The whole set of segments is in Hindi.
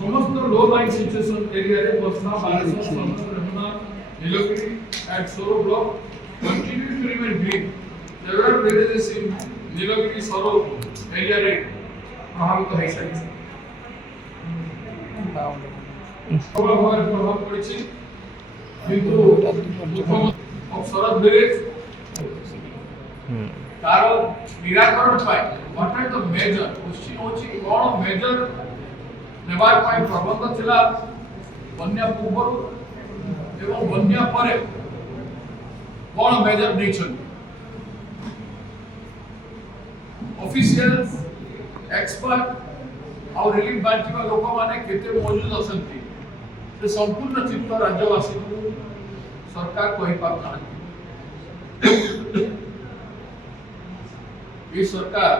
समस्त लो लाइन सिचुएशन एरिया रे बस्ता बालेश्वर समस्त Remuna Nilgiri at Soro block continue to remain green several villages in Nilgiri Soro area रे प्रभावित है साइज प्रभाव पड़े किंतु शरद विलेज तार निराकरण पाए what are the major question होची कोन मेजर नेबार पाई प्रबंध थिला बन्या पूर्व एवं बन्या परे कोन मेजर नेचर ऑफिशियल्स एक्सपर्ट और रिलीफ बांटिबा लोक माने केते मौजूद असंती से संपूर्ण चित्त राज्यवासी सरकार कहि पाता ये सरकार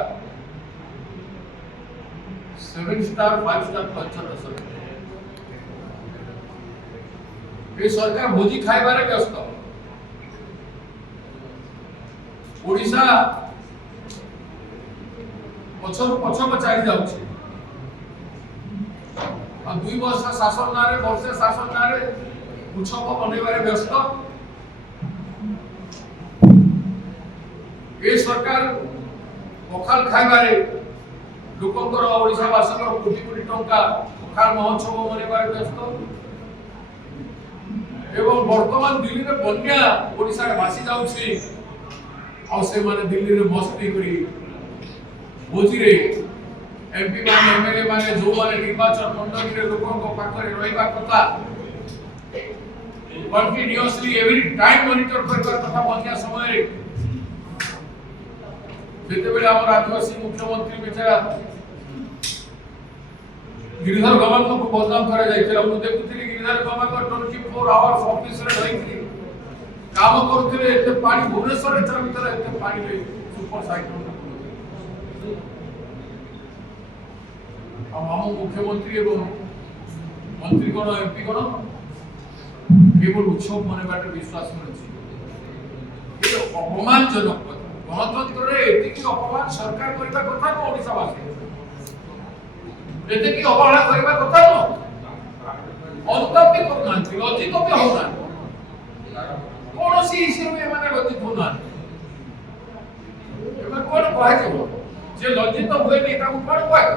7 स्टार 5 स्टार कल्चर असर ये सरकार भोजी खाइबारे व्यस्त ओडिशा पछर पछ बचाई जाउछि आ 2 वर्ष शासन नारे वर्षे शासन नारे उत्सव बनेबारे व्यस्त ये सरकार पखाल खाइबारे लोकंकर ओडिशावासी कोटी कोटी टंका पखाल महोत्सव मनेबारे व्यस्त एवं वर्तमान दिल्ली रे बन्या ओडिशा रे भासी जाउछि आ से माने दिल्ली रे मस्ती करी भोजी रे एमपी माने एमएलए माने जो माने निर्वाचन मंडली रे लोकंक पाखरे रहिबा कथा कंटीन्यूअसली एवरी टाइम मॉनिटर करबा कथा बन्या समय रे जेते बेले हमर आदिवासी मुख्यमंत्री बेचारा गिरिधर गमांग को बदनाम करा जायतिला मु देखुथिली गिरिधर गमांग 24 आवर्स ऑफिस रे रहिथिली काम करथिले एते पानी भुवनेश्वर रे चला भीतर एते पानी रे सुपर साइक्लोन हम मुख्यमंत्री एवं मंत्री गण एमपी गण केवल उत्सव मनेबाटे विश्वास करछि ये अपमानजनक कथा गणतंत्र रे एतिकी अपमान सरकार करबा कथा न ओडिसा वासी एतिकी अवहेला करबा कथा न अंतर्ति करनांती लज्जित भी होना कोनोसी इश्यू में माने लज्जित होना एमे कोन कहे जे जे लज्जित होए नै ता कोन कहे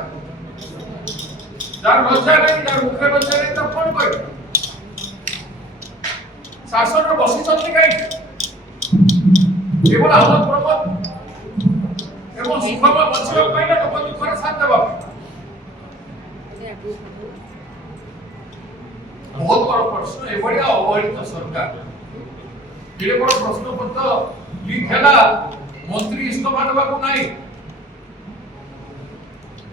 जार लज्जा नै जार मुखे लज्जा नै ता कोन कहे शासन रे बसी चलते काई केवल आमद प्रमोद एवं सुखम बचिबा पाइना लोक दुखरे साथ देबा बहुत बड़ प्रश्न ए बढ़िया अवहेलित सरकार एडे बड़ प्रश्न पत्र लीक हैला मंत्री इस्तीफा देबा को नाही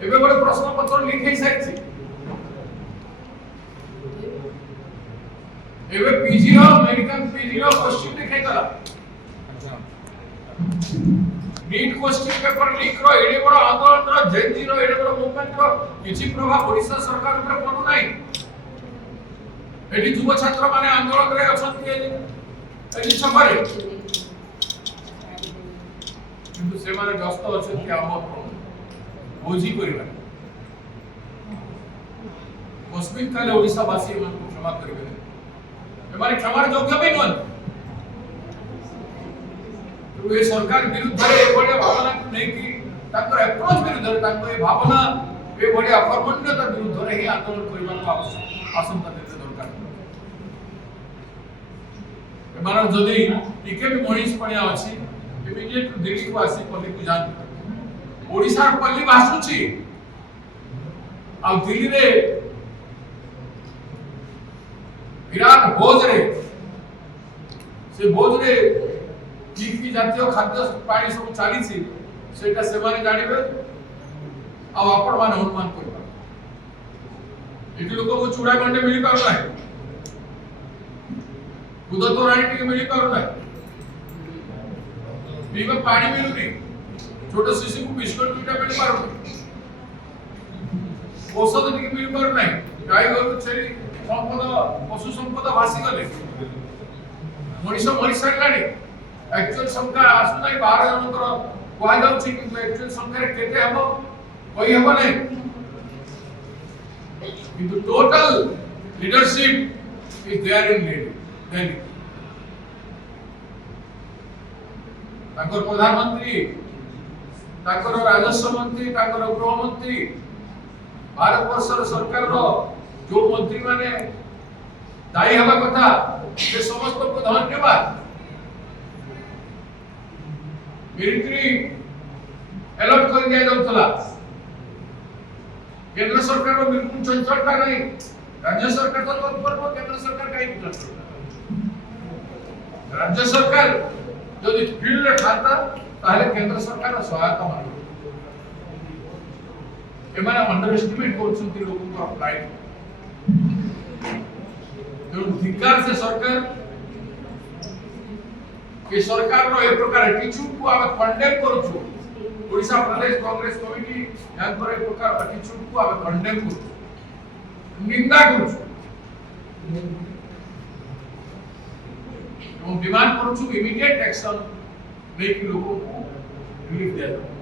एबे बड़ प्रश्न पत्र लीक हे साइछि एबे पीजी रो अमेरिकन पीजी रो क्वेश्चन लिखाई गला नीट क्वेश्चन पेपर लीक रो एडे बड़ आंदोलन रो जेनजी रो एडे बड़ मूवमेंट रो किछि प्रभाव ओडिशा सरकार ऊपर पडु नाही एडी युवा छात्र माने आंदोलन रे अछंती एडी छपारे किंतु से माने व्यस्त अछंती हम बोझी करबा कस्मिन काले ओडिशा वासी मन को क्षमा करबे हमारे क्षमा योग्य भी नन तो ये सरकार विरुद्ध रे बड़े भावना को नहीं की ताको अप्रोच विरुद्ध रे ताको ये भावना ये बड़े अकर्मण्यता विरुद्ध रे ही आंदोलन करबा को आशंका देते दरकार एमार जदी टिके भी मनीष पणिया अछि इमीडिएट दिल्ली को आसी पल्ली को जान ओडिसा पल्ली भासुची आ दिल्ली रे विराट भोज रे से भोज रे की जातीय खाद्य पानी सब चाली सी सेटा से माने जानिबे आ आपण माने अनुमान करबा एटी लोक को चूड़ा गंडे मिली पारो नाही दूध तो रानी टिके मिली पारो नाही पीबे पानी मिलुनी छोटे शिशु को बिस्कुट दुटा मिली पारो औषध टिके मिली पारो नाही गाय गोरु छेली संपद पशु संपद भासी गले मनीष मरी सारलानी एक्चुअल संख्या आसु नाही 12 जनकर कोआ जाउछि कि एक्चुअल संख्या रे केते हबो कहि हबो नै কিন্তু total leadership is there in Delhi ताकर प्रधानमंत्री ताकर राजस्व मंत्री ताकर गृह मंत्री भारत वर्षर सरकार रो जो मंत्री माने दायी हवा कथा से समस्त को धन्यवाद मिलिट्री अलर्ट कर दिया जाउतला केंद्र सरकार रो बिल्कुल चंचलता नहीं राज्य सरकार तो तत्पर को केंद्र सरकार काई चंचलता राज्य सरकार যদি ফিল্ডে থাকতা তাহলে কেন্দ্র সরকার সহায়তা মানবে এমানে আন্ডার এস্টিমেট করছেন লোকଙ୍କ ফ্লাইট তেଣୁ ধিকার से सरकार के सरकार रो ए प्रकार एटीट्यूड को आमे कंडेम करूछु ओडिशा प्रदेश कांग्रेस कमिटी यान पर ए प्रकार एटीट्यूड को आमे कंडेम करूछु निंदा करूछु डिमांड करूछु इमीडिएट एक्शन लेकिन लोगों को रिलीफ दिया जाए।